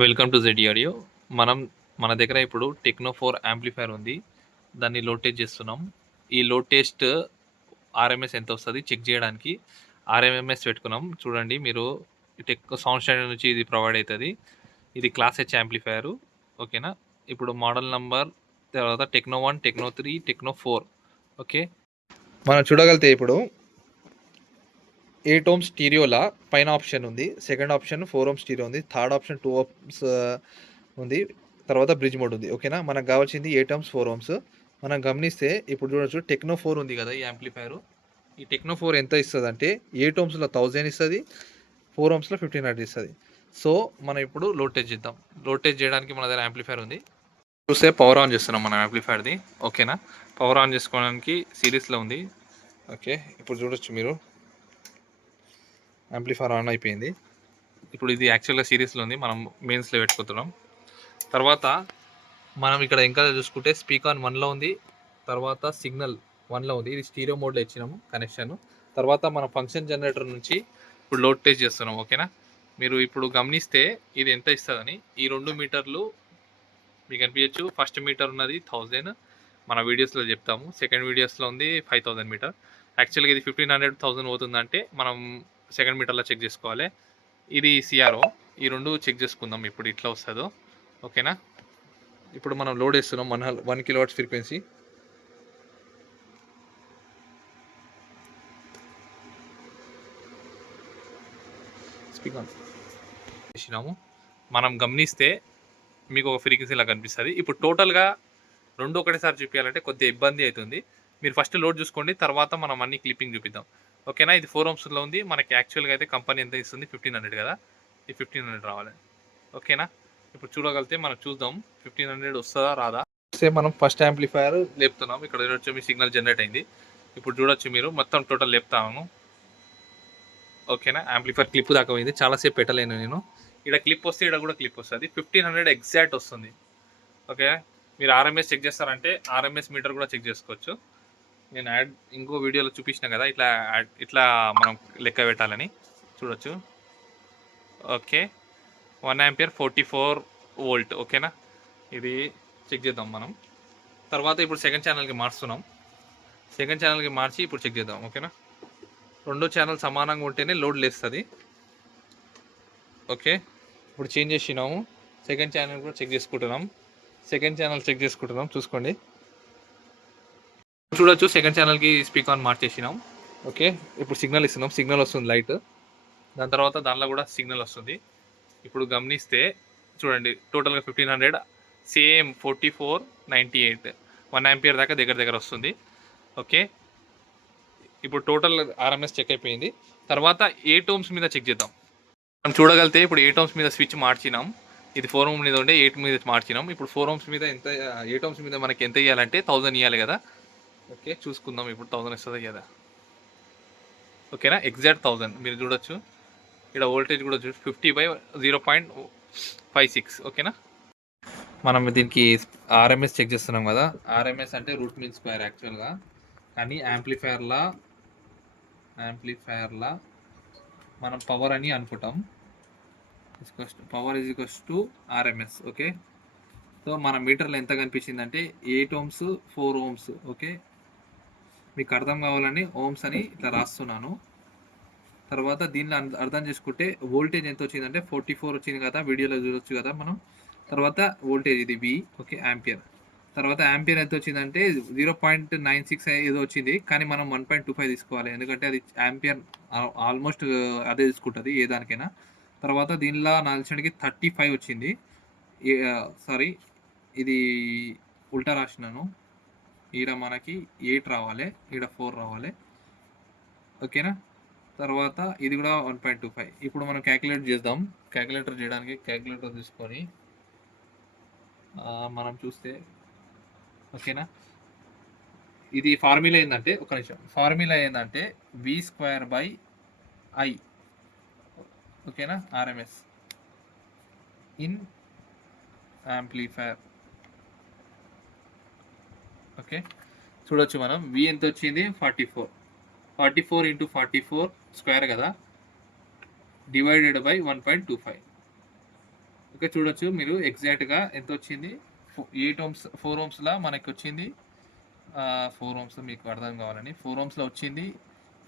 Welcome to Z audio. మన దగ్గర ఇప్పుడు టెక్నో 4 యాంప్లిఫైర్ ఉంది. దాన్ని లోడ్ టెస్ట్ చేస్తున్నాం. ఈ లోడ్ టెస్ట్ ఆర్ఎంఎస్ ఎంత వస్తుంది చెక్ చేయడానికి ఆర్ఎంఎస్ పెట్టుకున్నాం. చూడండి మీరు, సౌండ్ స్టాండర్డ్ నుంచి ఇది ప్రొవైడ్ అవుతుంది. ఇది క్లాస్ హెచ్ యాంప్లిఫైర్. ఓకేనా. ఇప్పుడు మోడల్ నంబర్, తర్వాత టెక్నో 1, టెక్నో 3, టెక్నో 4. ఓకే, మనం చూడగలితే ఇప్పుడు 8 ohms స్టీరియోలా పైన ఆప్షన్ ఉంది, సెకండ్ ఆప్షన్ 4 ohms స్టీరియో ఉంది, థర్డ్ ఆప్షన్ 2 ohms ఉంది, తర్వాత బ్రిడ్జ్ మోడ్ ఉంది. ఓకేనా. మనకు కావాల్సింది 8 ohms 4 ohms. మనం గమనిస్తే ఇప్పుడు చూడొచ్చు టెక్నో 4 ఉంది కదా ఈ యాంప్లిఫైర్. ఈ టెక్నో 4 ఎంత ఇస్తుంది అంటే 8 ohmsలో 1000 ఇస్తుంది, 4 ohmsలో 1500 ఇస్తుంది. సో మనం ఇప్పుడు లోడ్ టెస్ట్ చేద్దాం. లోడ్ టెస్ట్ చేయడానికి మన దగ్గర యాంప్లిఫైర్ ఉంది. చూస్తే పవర్ ఆన్ చేస్తున్నాం మన యాంప్లిఫైర్ది. ఓకేనా. పవర్ ఆన్ చేసుకోవడానికి సిరీస్లో ఉంది. ఓకే, ఇప్పుడు చూడొచ్చు మీరు, యాంప్లిఫైర్ ఆన్ అయిపోయింది. ఇప్పుడు ఇది యాక్చువల్గా సిరీస్లో ఉంది, మనం మెయిన్స్లో పెట్టుకుంటున్నాం. తర్వాత మనం ఇక్కడ ఇంకా చూసుకుంటే స్పీకర్ 1లో ఉంది, తర్వాత సిగ్నల్ 1లో ఉంది. ఇది స్టీరియో మోడ్లో ఇచ్చినాము కనెక్షన్. తర్వాత మన ఫంక్షన్ జనరేటర్ నుంచి ఇప్పుడు లోడ్ టెస్ట్ చేస్తున్నాం. ఓకేనా. మీరు ఇప్పుడు గమనిస్తే ఇది ఎంత ఇస్తుందని ఈ 2 మీటర్లు మీకు అనిపించచ్చు. ఫస్ట్ మీటర్ ఉన్నది 1000, మన వీడియోస్లో చెప్తాము. సెకండ్ వీడియోస్లో ఉంది 5000 మీటర్. యాక్చువల్గా ఇది 1500, 1000 పోతుందంటే మనం సెకండ్ మీటర్లో చెక్ చేసుకోవాలి. ఇది సిఆర్ఓ. ఈ రెండు చెక్ చేసుకుందాం ఇప్పుడు ఇట్లా వస్తుందో. ఓకేనా. ఇప్పుడు మనం లోడ్ వేస్తున్నాం 1 కిలోవాట్స్ ఫ్రీక్వెన్సీ. స్పీకర్ వేసినాము. మనం గమనిస్తే మీకు ఒక ఫ్రీక్వెన్సీ ఇలా కనిపిస్తుంది. ఇప్పుడు టోటల్గా రెండు ఒకటేసారి చూపించాలంటే కొద్దిగా ఇబ్బంది అవుతుంది. మీరు ఫస్ట్ లోడ్ చూసుకోండి, తర్వాత మనం అన్ని క్లిప్పింగ్ చూపిద్దాం. ఓకేనా. ఇది 4 ohmsలో ఉంది. మనకి యాక్చువల్గా అయితే కంపెనీ ఎంత ఇస్తుంది, 1500 కదా. ఈ 1500 రావాలి. ఓకేనా. ఇప్పుడు చూడగలిగితే మనం చూద్దాం 1500 వస్తుందా రాదా. సేమ్ మనం ఫస్ట్ యాంప్లిఫైర్ లేపుతున్నాం. ఇక్కడ చూడొచ్చు మీ సిగ్నల్ జనరేట్ అయింది. ఇప్పుడు చూడొచ్చు మీరు, మొత్తం టోటల్ లేపుతాను. ఓకేనా. యాంప్లిఫైర్ క్లిప్ దాకా పోయింది, చాలాసేపు పెట్టలేను నేను. ఇక్కడ క్లిప్ వస్తే ఇక్కడ కూడా క్లిప్ వస్తుంది. 1500 ఎగ్జాక్ట్ వస్తుంది. ఓకే. మీరు ఆర్ఎంఎస్ చెక్ చేస్తారంటే ఆర్ఎంఎస్ మీటర్ కూడా చెక్ చేసుకోవచ్చు. నేను ఇంకో వీడియోలో చూపించిన కదా ఇట్లా మనం లెక్క పెట్టాలని. చూడొచ్చు. Okay, 1 ampere 44 volt. ఓకేనా. ఇది చెక్ చేద్దాం మనం. తర్వాత ఇప్పుడు సెకండ్ ఛానల్కి మార్చుతున్నాం. సెకండ్ ఛానల్కి మార్చి ఇప్పుడు చెక్ చేద్దాం. ఓకేనా. రెండో ఛానల్ సమానంగా ఉంటేనే లోడ్ లేస్తుంది. ఓకే, ఇప్పుడు చేంజ్ చేసినాము. సెకండ్ ఛానల్ కూడా చెక్ చేసుకుంటున్నాం. చూసుకోండి. చూడొచ్చు సెకండ్ ఛానల్కి స్పీకర్ మార్చేసినాం. ఓకే, ఇప్పుడు సిగ్నల్ ఇస్తున్నాం. సిగ్నల్ వస్తుంది లైట్. దాని తర్వాత దానిలో కూడా సిగ్నల్ వస్తుంది. ఇప్పుడు గమనిస్తే చూడండి, టోటల్గా 1500 సేమ్ 4498 1 ఆంపియర్ దాకా దగ్గర వస్తుంది. ఓకే, ఇప్పుడు టోటల్ ఆర్ఎంఎస్ చెక్ అయిపోయింది. తర్వాత 8 ohms మీద చెక్ చేద్దాం. మనం చూడగలితే ఇప్పుడు 8 ohms మీద స్విచ్ మార్చినాం. ఇది 4 ohms మీద ఉండే 8 మీద మార్చినాం. ఇప్పుడు 4 ohms మీద ఎంత, 8 ohms మీద మనకి ఎంత ఇవ్వాలంటే 1000 ఇవ్వాలి కదా. ఓకే, చూసుకుందాం ఇప్పుడు 1000 ఇస్తుంది కదా. ఓకేనా, ఎగ్జాక్ట్ 1000 మీరు చూడొచ్చు. ఇక్కడ వోల్టేజ్ కూడా 50/0.56. ఓకేనా. మనం దీనికి ఆర్ఎంఎస్ చెక్ చేస్తున్నాం కదా. ఆర్ఎంఎస్ అంటే రూట్ మీన్ స్క్వేర్ యాక్చువల్గా, కానీ యాంప్లిఫైర్లా మనం పవర్ అని అనుకుంటాం. Power is equals to RMS. Okay, so మన మీటర్లో ఎంత కనిపించింది అంటే 8 ohms 4 ohms. ఓకే, మీకు అర్థం కావాలని ఓమ్స్ అని ఇట్లా రాస్తున్నాను. తర్వాత దీనిలో అర్థం చేసుకుంటే వోల్టేజ్ ఎంత వచ్చిందంటే 44 వచ్చింది కదా, వీడియోలో చూడొచ్చు కదా మనం. తర్వాత వోల్టేజ్ ఇది V. Okay, ampere. తర్వాత యాంపియర్ ఎంత వచ్చిందంటే 0.96 ఏదో వచ్చింది, కానీ మనం 1.25 తీసుకోవాలి, ఎందుకంటే అది యాంపియర్ ఆల్మోస్ట్ అదే తీసుకుంటుంది ఏ దానికైనా. తర్వాత దీనిలో నాలుగు 35 వచ్చింది. సారీ, ఇది ఉల్టా రాసినాను. ఈడ మనకి 8 రావాలి, ఈడ 4 రావాలి. ఓకేనా. తర్వాత ఇది కూడా 1.25. ఇప్పుడు మనం క్యాలిక్యులేట్ చేద్దాం. క్యాలిక్యులేటర్ చేయడానికి క్యాలిక్యులేటర్ తీసుకొని మనం చూస్తే, ఓకేనా, ఇది ఫార్ములా ఏంటంటే, ఒక నిమిషం, ఫార్ములా ఏంటంటే V²/I. ఓకేనా, ఆర్ఎంఎస్ ఇన్ యాంప్లిఫైర్. ఓకే, చూడొచ్చు మనం V ఎంత వచ్చింది, 44 ఇంటూ 44 స్క్వేర్ కదా, డివైడెడ్ బై 1.25. ఓకే, చూడొచ్చు మీరు ఎగ్జాక్ట్గా ఎంత వచ్చింది. 8 ohms 4 ohmsలా మనకి వచ్చింది. 4 ohms మీకు అర్థం కావాలని 4 ohmsలో వచ్చింది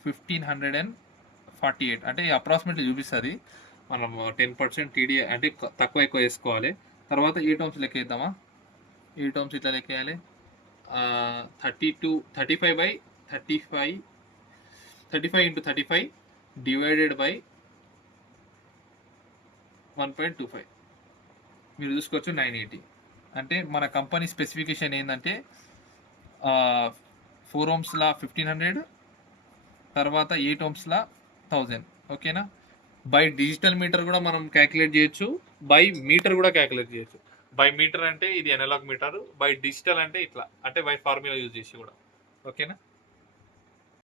1548, అంటే అప్రాక్సిమేట్లీ చూపిస్తుంది. మనం 10% టీడీ అంటే తక్కువ ఎక్కువ వేసుకోవాలి. తర్వాత 8 ohms లెక్క వేద్దామా. 8 ohms ఇట్లా లెక్క వేయాలి. 35 into 35 డివైడెడ్ బై 1.25 మీరు చూసుకోవచ్చు 980. అంటే మన కంపెనీ స్పెసిఫికేషన్ ఏంటంటే 4 ohmsలా 1500, తర్వాత 8 ohmsలా 1000. ఓకేనా. బై డిజిటల్ మీటర్ కూడా మనం క్యాలిక్యులేట్ చేయొచ్చు, బై మీటర్ కూడా క్యాలిక్యులేట్ చేయొచ్చు. బై మీటర్ అంటే ఇది అనలాగ్ మీటర్, బై డిజిటల్ అంటే ఇట్లా, అంటే బై ఫార్ములా యూజ్ చేసి కూడా. ఓకేనా.